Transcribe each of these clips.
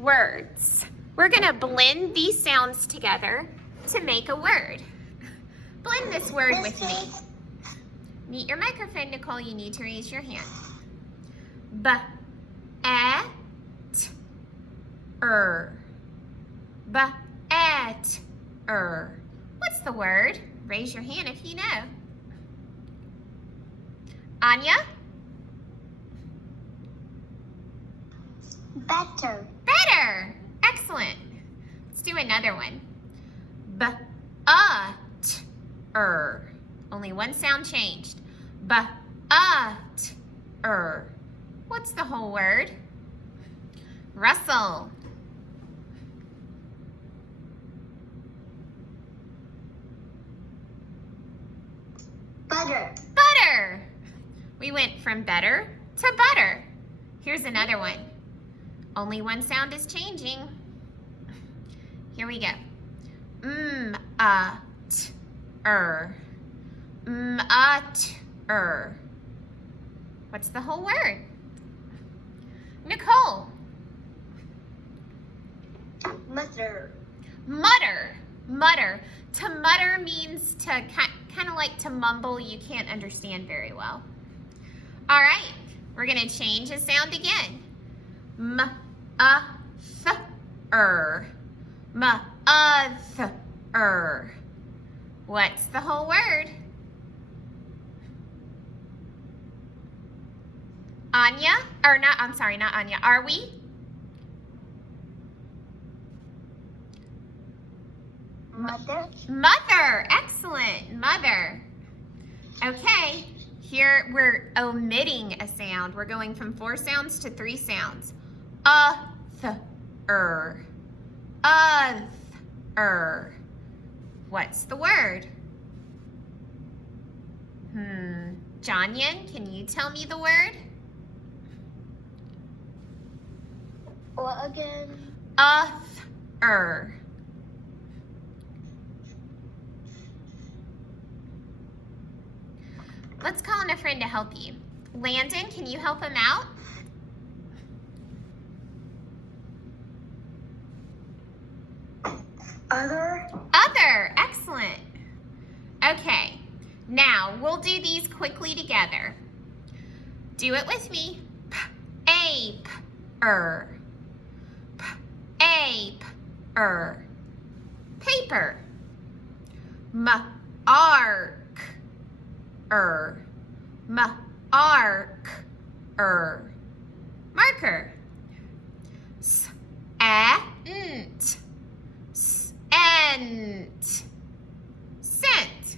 words. We're gonna blend these sounds together to make a word. Blend this word with me. Meet your microphone, Nicole. You need to raise your hand. B-et-er. B-et-er. What's the word? Raise your hand if you know. Anya? Better. Better. Excellent. Let's do another one. B-ut-er. Only one sound changed. B-ut-er. What's the whole word? Russell. Butter. Butter. We went from better to butter. Here's another one. Only one sound is changing. Here we go. M-ut-er. M-ut-er. What's the whole word? Nicole. Mutter. Mutter. Mutter. To mutter means to kind of like to mumble. You can't understand very well. All right. We're going to change the sound again. M-u-th-er. M-u-th-er. What's the whole word? Anya? Or not, I'm sorry, not Anya. Are we? Mother. Mother. Excellent. Mother. Okay. Here we're omitting a sound. We're going from 4 sounds to 3 sounds. U-th-er. U-th-er. What's the word? Jonyan, can you tell me the word? What again? U-th-er. Let's call in a friend to help you. Landon, can you help him out? Other. Other. Excellent. Okay. Now, we'll do these quickly together. Do it with me. P-ape-er. P-ape-er. Paper. M-ark-er. M-ark-er. Marker. S-a-nt. S-ent. Scent.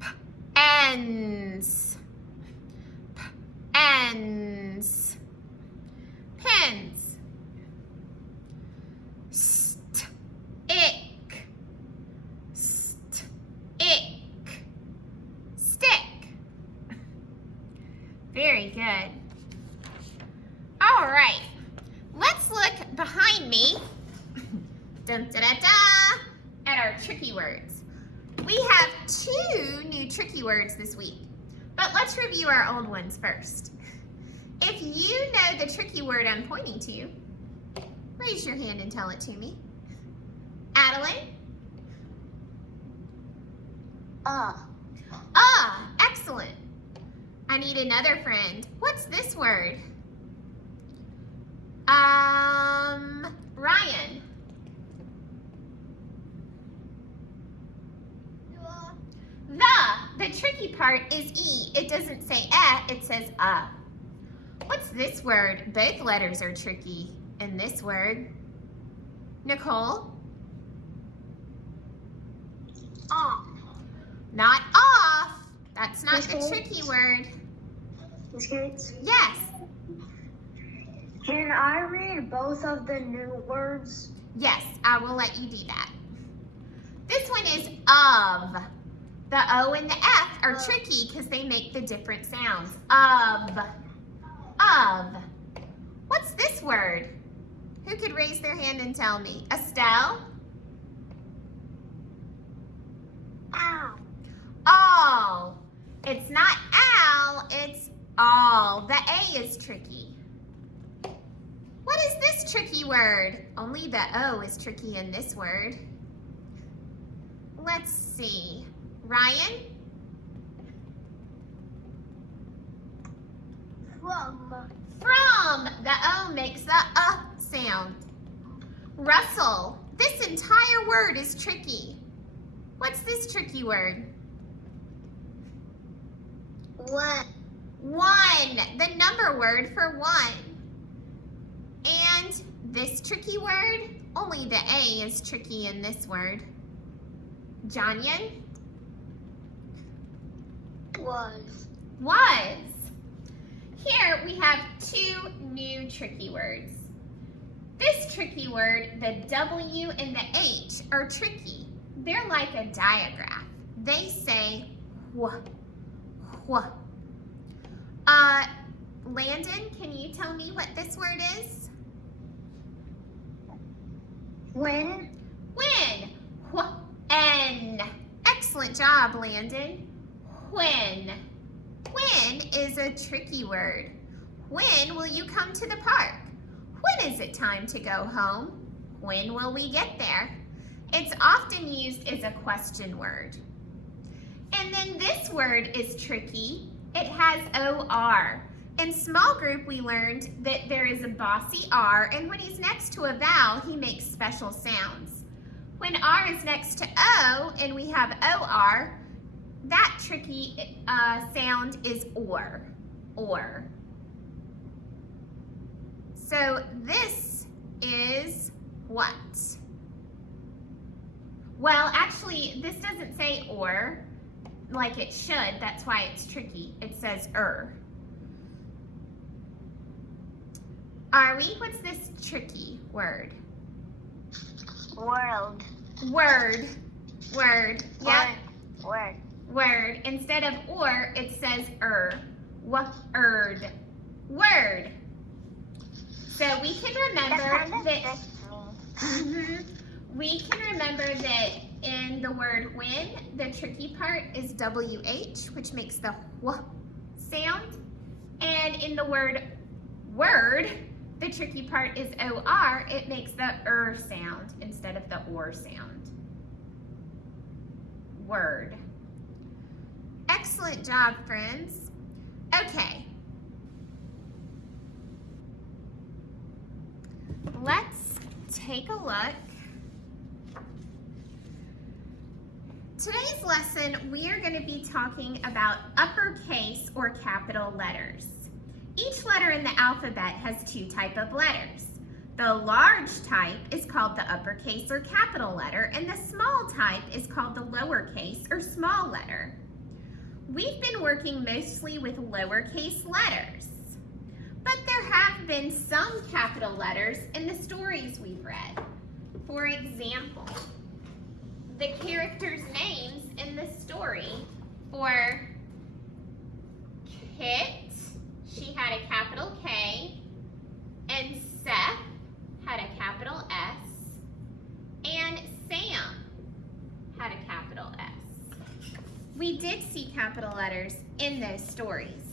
P-ens. P-ens. Pens. St-ick. St-ick. Stick. Very good. All right. Let's look behind me. Dun, da, da, da, at our tricky words. We have 2 new tricky words this week, but let's review our old ones first. If you know the tricky word I'm pointing to, raise your hand and tell it to me. Adeline? Excellent. I need another friend. What's this word? Ryan. The tricky part is E. It doesn't say it says What's this word? Both letters are tricky in this word. Nicole? Off. Not off. That's not the Nicole? tricky word. Miss Gates, Yes. can I read both of the new words? Yes, I will let you do that. This one is of. The O and the F are tricky because they make the different sounds. Of. What's this word? Who could raise their hand and tell me? Estelle? Ow. All. It's not owl, it's all. The A is tricky. What this tricky word? Only the O is tricky in this word. Let's see. Ryan? From. From. The O makes the sound. Russell, this entire word is tricky. What's this tricky word? What? One, the number word for one. And this tricky word, only the A is tricky in this word. Jonyan? Was. Was. Here we have two new tricky words. This tricky word, the W and the H, are tricky. They're like a diagraph. They say wh, wh. Landon, can you tell me what this word is? When. When. When. Excellent job, Landon. When. When is a tricky word. When will you come to the park? When is it time to go home? When will we get there? It's often used as a question word. And then this word is tricky. It has O-R. In small group, we learned that there is a bossy R, and when he's next to a vowel, he makes special sounds. When R is next to O, and we have O-R, that tricky sound is or. So this is what? Well, actually, this doesn't say or like it should. That's why it's tricky. It says Arlie, what's this tricky word? World. Word. Yep. Word. Word. Instead of or, it says word. Word. So we can remember that. We can remember that in the word when, the tricky part is WH, which makes the W sound. And in the word word, the tricky part is OR, it makes the sound instead of the OR sound. Word. Excellent job, friends. Okay. Let's take a look. Today's lesson, we are going to be talking about uppercase or capital letters. Each letter in the alphabet has two types of letters. The large type is called the uppercase or capital letter, and the small type is called the lowercase or small letter. We've been working mostly with lowercase letters, but there have been some capital letters in the stories we've read. For example, the characters' names in the story for Kit, she had a capital K, and Seth had a capital S, and Sam had a capital S. We did see capital letters in those stories.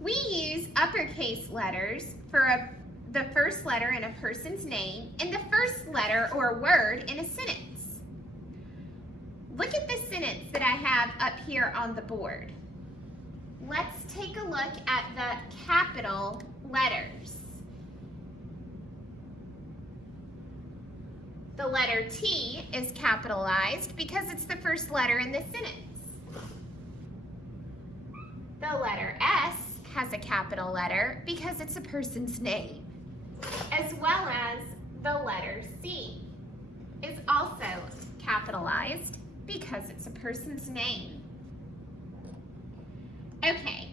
We use uppercase letters for the first letter in a person's name and the first letter or word in a sentence. Look at the sentence that I have up here on the board. Let's take a look at the capital letters. The letter T is capitalized because it's the first letter in the sentence. The letter S has a capital letter because it's a person's name, as well as the letter C is also capitalized because it's a person's name. Okay,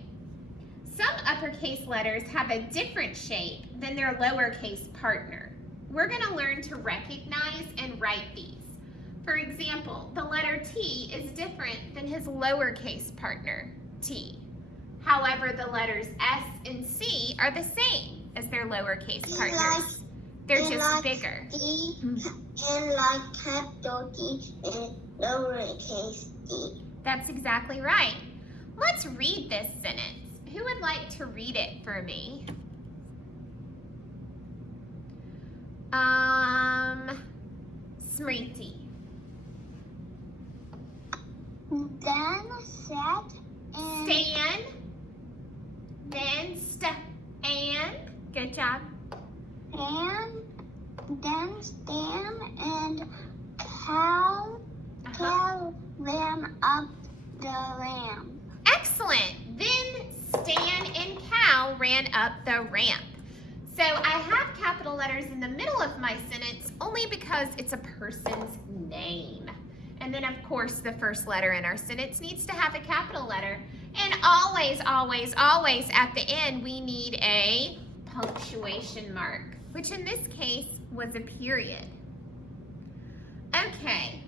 some uppercase letters have a different shape than their lowercase partner. We're going to learn to recognize and write these. For example, the letter T is different than his lowercase partner, T. However, the letters S and C are the same as their lowercase partners. They're just bigger. D and like capital D and lowercase d. That's exactly right. Let's read this sentence. Who would like to read it for me? Smriti. Then sat and Stan. Then Stan. Good job. then Stan and Cal ran up the ramp. Excellent. Then Stan and Cal ran up the ramp. So I have capital letters in the middle of my sentence only because it's a person's name. And then, of course, the first letter in our sentence needs to have a capital letter. And always, always, always at the end, we need a punctuation mark, which in this case was a period. Okay.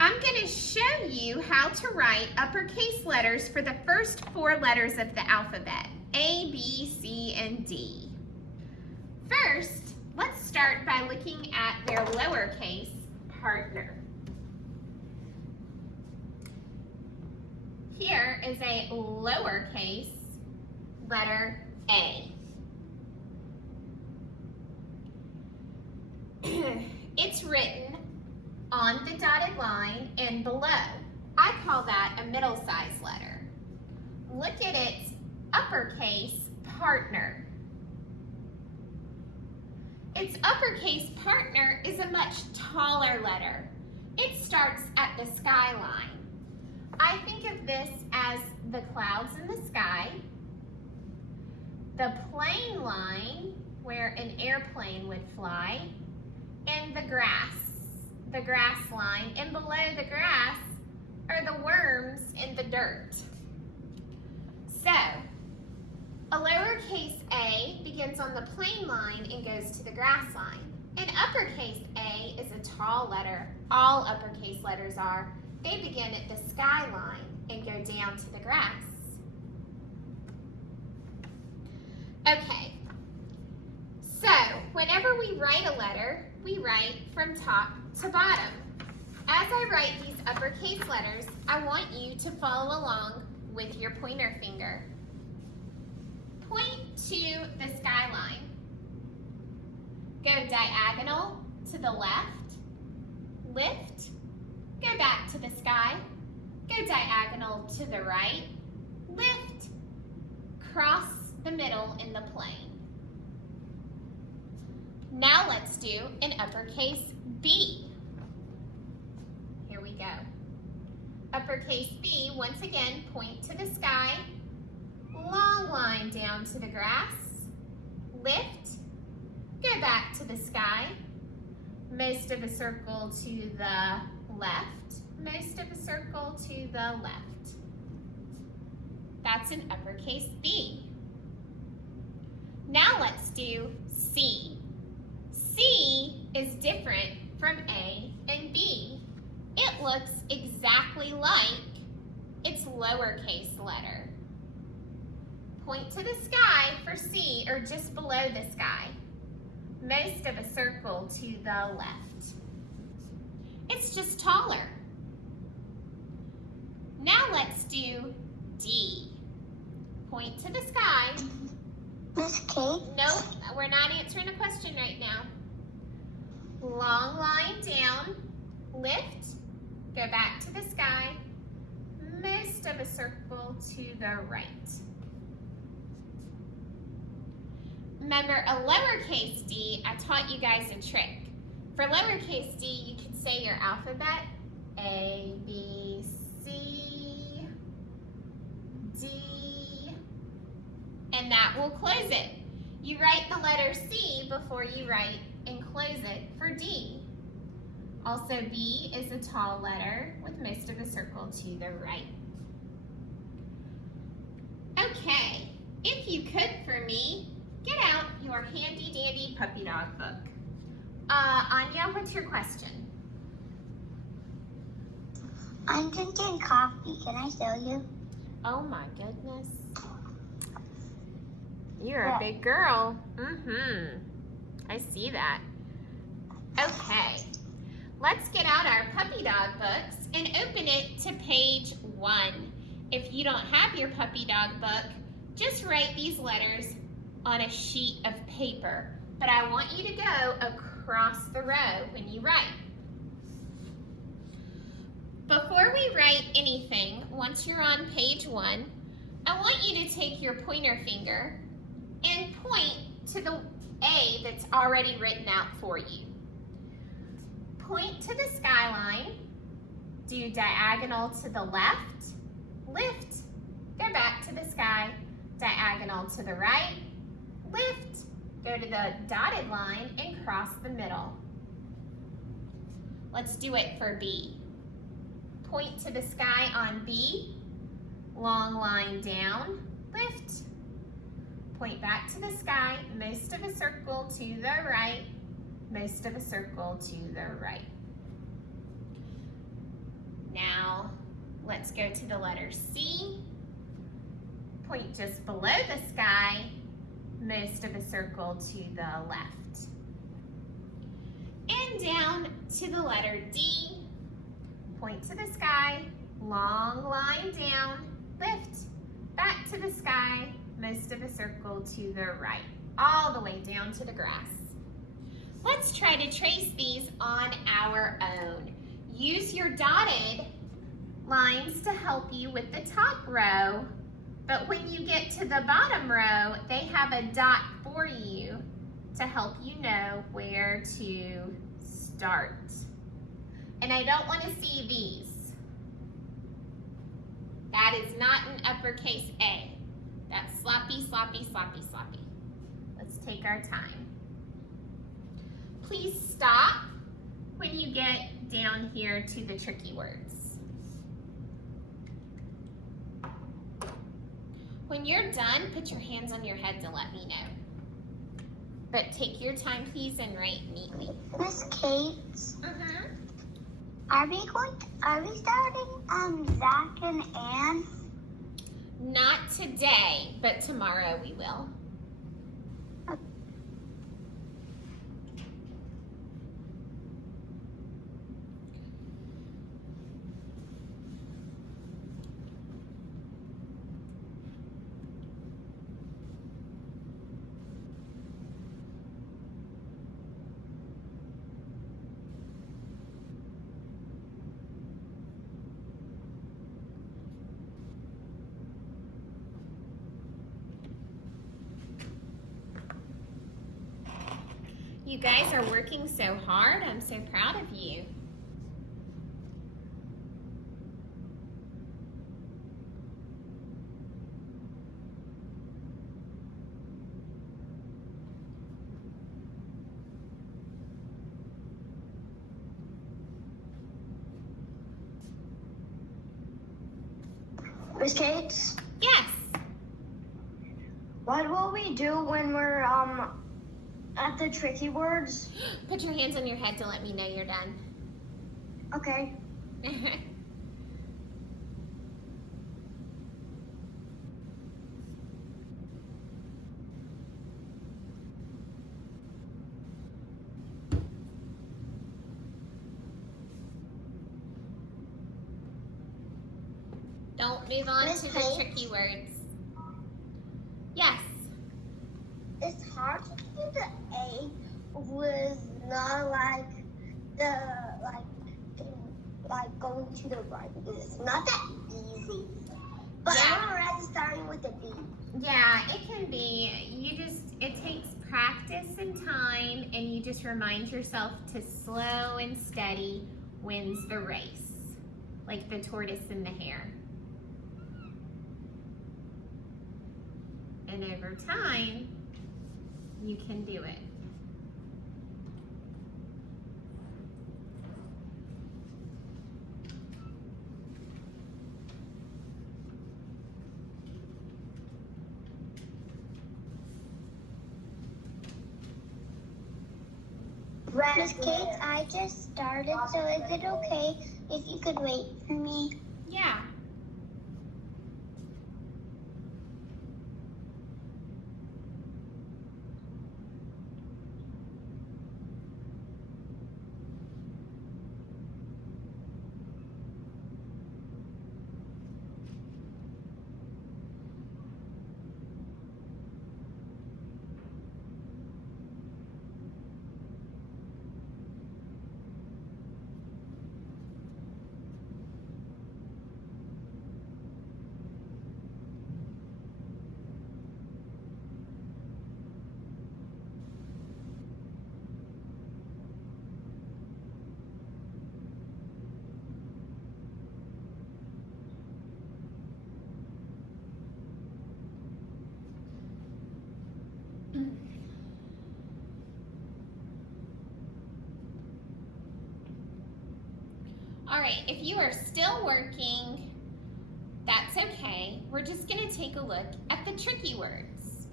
I'm going to show you how to write uppercase letters for the first 4 letters of the alphabet, A, B, C, and D. First, let's start by looking at their lowercase partner. Here is a lowercase letter A. It's written on the dotted line and below. I call that a middle-sized letter. Look at its uppercase partner. Its uppercase partner is a much taller letter. It starts at the skyline. I think of this as the clouds in the sky, the plane line where an airplane would fly, and the grass line, and below the grass are the worms in the dirt. So, a lowercase a begins on the plane line and goes to the grass line. An uppercase A is a tall letter. All uppercase letters are. They begin at the skyline and go down to the grass. Okay, so whenever we write a letter, we write from top to bottom. As I write these uppercase letters, I want you to follow along with your pointer finger. Point to the skyline. Go diagonal to the left. Lift. Go back to the sky. Go diagonal to the right. Lift. Cross the middle in the plane. Now let's do an uppercase B. Here we go. Uppercase B, once again, point to the sky. Long line down to the grass. Lift. Go back to the sky. Most of a circle to the left. Most of a circle to the left. That's an uppercase B. Now let's do C. C is different from A and B. It looks exactly like its lowercase letter. Point to the sky for C, or just below the sky. Most of a circle to the left. It's just taller. Now let's do D. Point to the sky. Miss Kate? Nope, we're not answering a question right now. Long line down, lift, go back to the sky, most of a circle to the right. Remember, a lowercase d, I taught you guys a trick. For lowercase d, you can say your alphabet, A, B, C, D, and that will close it. You write the letter C before you write and close it for D. Also, B is a tall letter with most of a circle to the right. Okay, if you could for me, get out your handy dandy puppy dog book. Anya, what's your question? I'm drinking coffee. Can I show you? Oh my goodness. You're a big girl. I see that. Okay. Let's get out our puppy dog books and open it to page 1. If you don't have your puppy dog book, just write these letters on a sheet of paper. but I want you to go across the row when you write. Before we write anything, once you're on page 1, I want you to take your pointer finger and point to the A that's already written out for you. Point to the skyline, do diagonal to the left, lift, go back to the sky, diagonal to the right, lift, go to the dotted line and cross the middle. Let's do it for B. Point to the sky on B, long line down, lift, point back to the sky, most of a circle to the right, most of a circle to the right. Now, let's go to the letter C. Point just below the sky, most of a circle to the left. And down to the letter D. Point to the sky, long line down, lift, back to the sky, most of a circle to the right, all the way down to the grass. Let's try to trace these on our own. Use your dotted lines to help you with the top row, but when you get to the bottom row, they have a dot for you to help you know where to start. And I don't want to see these. That is not an uppercase A. That's sloppy, sloppy, sloppy, sloppy. Let's take our time. Please stop when you get down here to the tricky words. When you're done, put your hands on your head to let me know. But take your time, please, and write neatly. Miss Kate, are we starting Zach and Anne? Not today, but tomorrow we will. You guys are working so hard. I'm so proud of you. Miss Kate, Yes. what will we do when we're at the tricky words? Put your hands on your head to let me know you're done. Okay. Don't move on Miss to the Kate? tricky words. Yes. It's hard to do the A with not like going to the right. It's not that easy. But Yeah. I'm already starting with the D. Yeah, it can be. It takes practice and time, and you just remind yourself to slow and steady wins the race, like the tortoise and the hare. And over time, you can do it. Miss Kate, I just started, so is it okay if you could wait for me? Yeah. right, if you are still working, that's okay. We're just gonna take a look at the tricky words.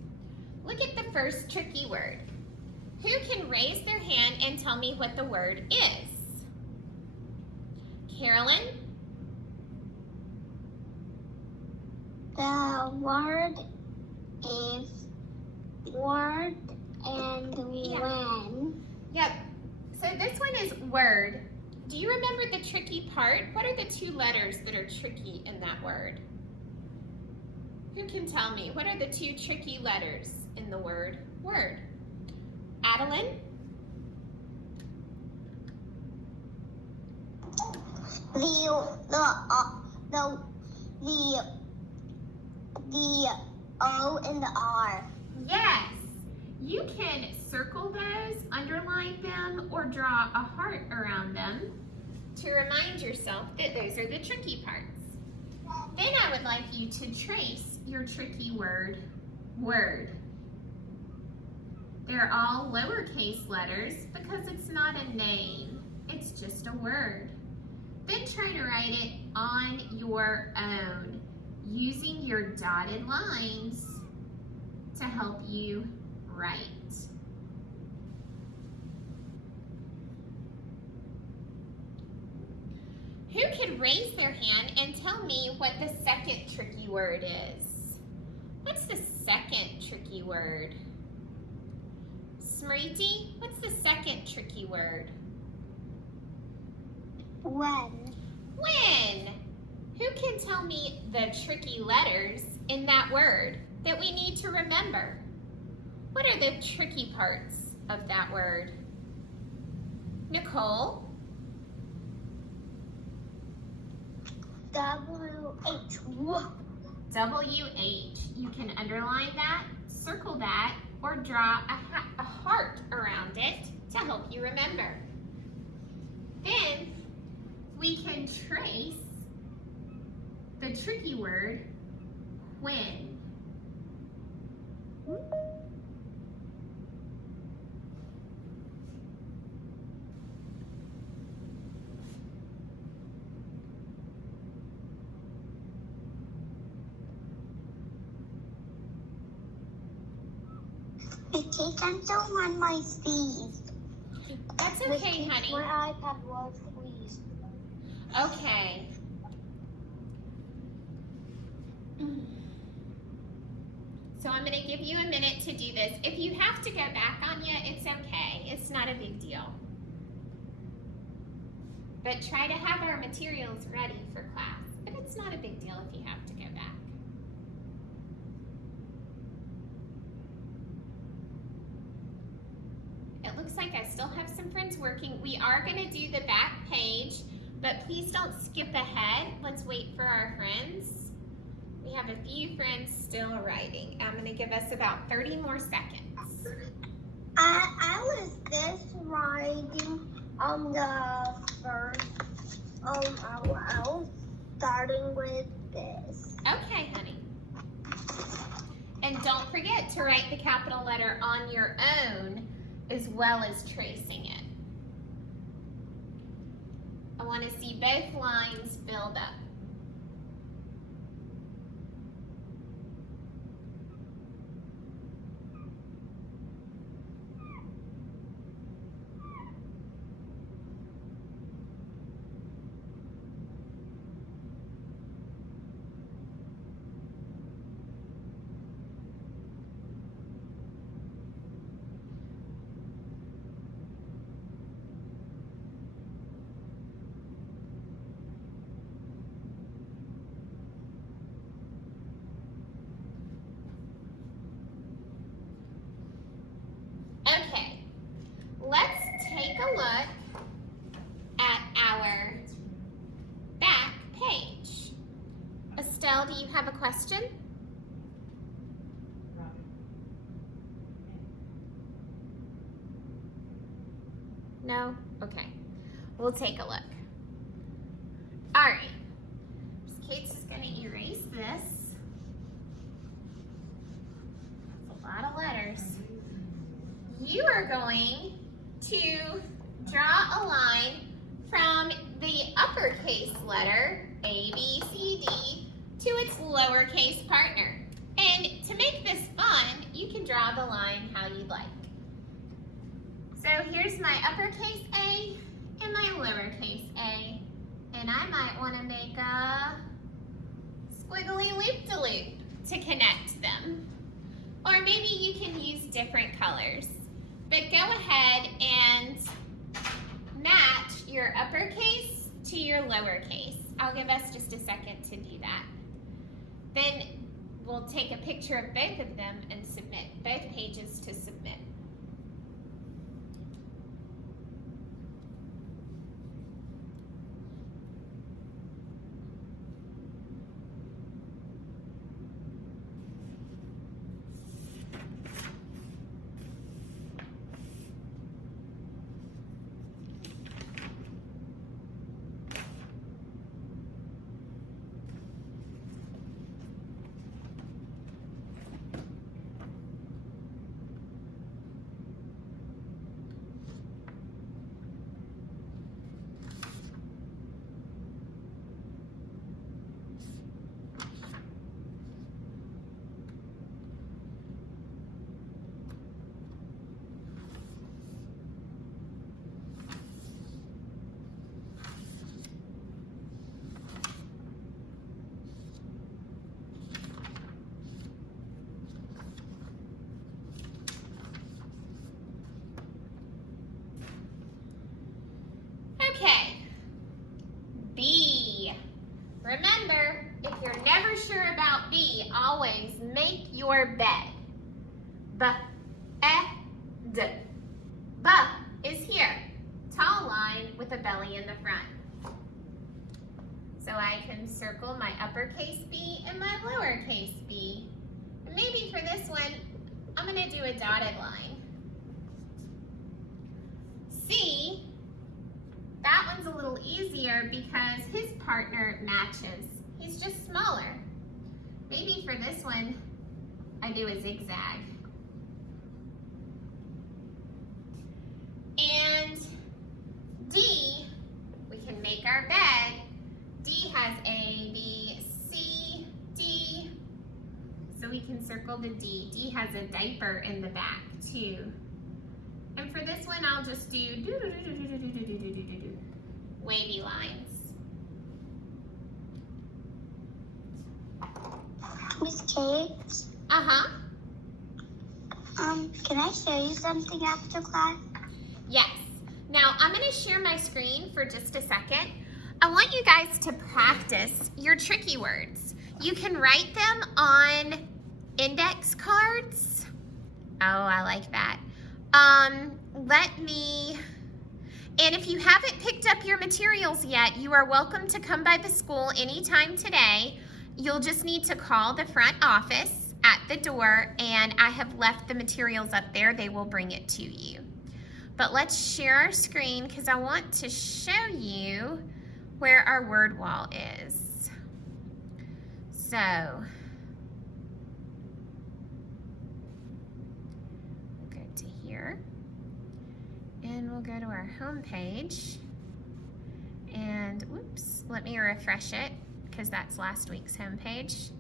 Look at the first tricky word. Who can raise their hand and tell me what the word is? Carolyn? The word is word and when. Yep. So this one is word. Do you remember the tricky part? What are the two letters that are tricky in that word? Who can tell me? What are the two tricky letters in the word word? Adeline? The O and the R. Yes. You can circle those, underline them, or draw a heart around them to remind yourself that those are the tricky parts. Then I would like you to trace your tricky word, word. They're all lowercase letters because it's not a name, it's just a word. Then try to write it on your own using your dotted lines to help you write. Who could raise their hand and tell me what the second tricky word is? What's the second tricky word? Smriti, what's the second tricky word? When. When. Who can tell me the tricky letters in that word that we need to remember? What are the tricky parts of that word? Nicole? W-H. W-H. You can underline that, circle that, or draw a heart around it to help you remember. Then we can trace the tricky word when. Because I'm so on my feet. That's okay, honey. My iPad was freezed. Okay. So I'm going to give you a minute to do this. If you have to go back, Anya, it's okay. It's not a big deal. But try to have our materials ready for class. But it's not a big deal if you have to go back. It looks like I still have some friends working. We are going to do the back page, but please don't skip ahead. Let's wait for our friends. We have a few friends still writing. I'm going to give us about 30 more seconds. I was just writing on the first, I was starting with this. Okay, honey. And don't forget to write the capital letter on your own as well as tracing it. I want to see both lines filled up. Okay, let's take a look at our back page. Estelle, do you have a question? No? Okay, we'll take a look. All right, Miss Kate's is gonna erase this. That's a lot of letters. You are going to draw a line from the uppercase letter, A, B, C, D, to its lowercase partner. And to make this fun, you can draw the line how you'd like. So here's my uppercase A and my lowercase a. And I might want to make a squiggly loop-de-loop to connect them. Or maybe you can use different colors. But go ahead and match your uppercase to your lowercase. I'll give us just a second to do that. Then we'll take a picture of both of them and submit, both pages to submit. Okay, B. Remember, if you're never sure about B, always make your bed. B-E-D. B is here, tall line with a belly in the front. So I can circle my uppercase B and my lowercase b. And maybe for this one, I'm going to do a dotted line. C. That one's a little easier because his partner matches. He's just smaller. Maybe for this one, I do a zigzag. And D, we can make our bed. D has A, B, C, D. So we can circle the D. D has a diaper in the back too. And for this one, I'll just do wavy lines. Miss Kate? Uh-huh. Can I show you something after class? Yes. Now, I'm going to share my screen for just a second. I want you guys to practice your tricky words. You can write them on index cards. Oh, I like that. And if you haven't picked up your materials yet, you are welcome to come by the school anytime today. You'll just need to call the front office at the door, and I have left the materials up there. They will bring it to you. But let's share our screen because I want to show you where our word wall is. So, we'll go to here, and we'll go to our home page. And whoops, let me refresh it because that's last week's home page.